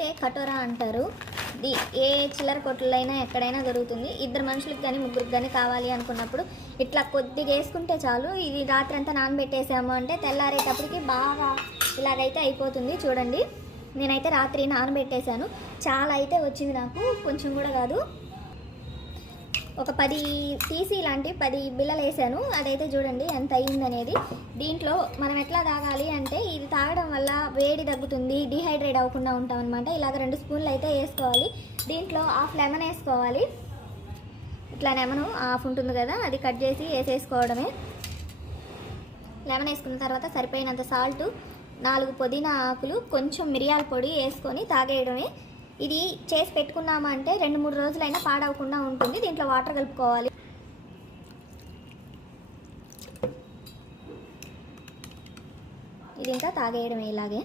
దీన్నైతే కటోరా అంటారు. ఏ చిల్లర కొట్లైనా ఎక్కడైనా దొరుకుతుంది. ఇద్దరు మనుషులకు కానీ ముగ్గురికి కానీ కావాలి అనుకున్నప్పుడు ఇట్లా కొద్దిగా వేసుకుంటే చాలు. ఇది రాత్రి అంతా నానబెట్టేసాము అంటే తెల్లారేటప్పటికి బాగా ఇలాగైతే అయిపోతుంది. చూడండి, నేనైతే రాత్రి నానబెట్టేశాను. చాలా అయితే వచ్చింది నాకు, కొంచెం కూడా కాదు. ఒక 10 తీసి ఇలాంటి 10 బిళ్ళలు వేసాను. అదైతే చూడండి ఎంత అయ్యిందనేది. దీంట్లో మనం ఎట్లా తాగాలి అంటే ఇది తాగడం వల్ల వేడి తగ్గుతుంది, డిహైడ్రేట్ అవ్వకుండా ఉంటాం అనమాట. ఇలాగ 2 స్పూన్లు అయితే వేసుకోవాలి. దీంట్లో హాఫ్ లెమన్ వేసుకోవాలి. ఇట్లా లెమన్ హాఫ్ ఉంటుంది కదా, అది కట్ చేసి వేసేసుకోవడమే. లెమన్ వేసుకున్న తర్వాత సరిపోయినంత సాల్ట్, 4 పుదీనా ఆకులు, కొంచెం మిరియాల పొడి వేసుకొని తాగేయడమే. ఇది చేసి పెట్టుకున్నామా అంటే 2-3 రోజులైనా పాడవకుండా ఉంటుంది. దీంట్లో వాటర్ కలుపుకోవాలి. ఇది ఇంకా తాగేయడమే ఇలాగే.